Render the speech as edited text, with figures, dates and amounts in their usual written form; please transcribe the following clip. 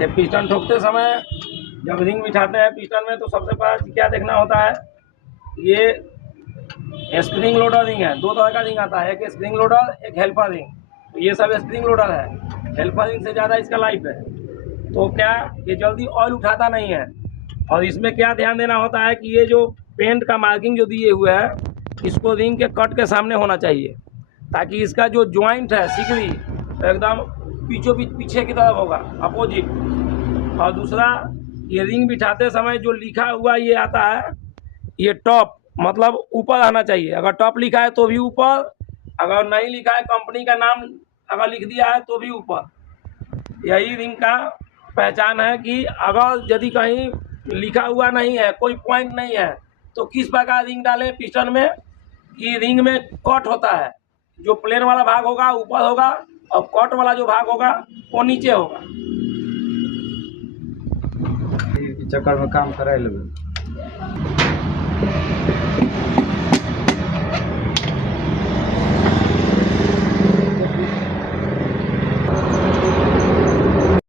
ये पिस्टन ठोकते समय जब रिंग बिठाते हैं पिस्टन में तो सबसे पहले क्या देखना होता है, ये स्प्रिंग लोडर रिंग है। दो तरह का रिंग आता है, एक स्प्रिंग लोडर, एक हेल्पर रिंग। तो ये सब स्प्रिंग लोडर है, हेल्पर रिंग से ज़्यादा इसका लाइफ है। तो क्या ये जल्दी ऑयल उठाता नहीं है। और इसमें क्या ध्यान देना होता है कि ये जो पेंट का मार्किंग जो दिए हुए है, इसको रिंग के कट के सामने होना चाहिए, ताकि इसका जो ज्वाइंट है सिकड़ी एकदम पीछे की तरफ होगा, अपोजिट। और दूसरा, ये रिंग बिठाते समय जो लिखा हुआ ये आता है, ये टॉप मतलब ऊपर आना चाहिए। अगर टॉप लिखा है तो भी ऊपर, अगर नहीं लिखा है कंपनी का नाम अगर लिख दिया है तो भी ऊपर। यही रिंग का पहचान है कि अगर यदि कहीं लिखा हुआ नहीं है, कोई पॉइंट नहीं है, तो किस प्रकार रिंग डालें पिस्टन में कि रिंग में कट होता है, जो प्लेन वाला भाग होगा ऊपर होगा और कट वाला जो भाग होगा वो नीचे होगा। चक्कर में काम कराए लेबै।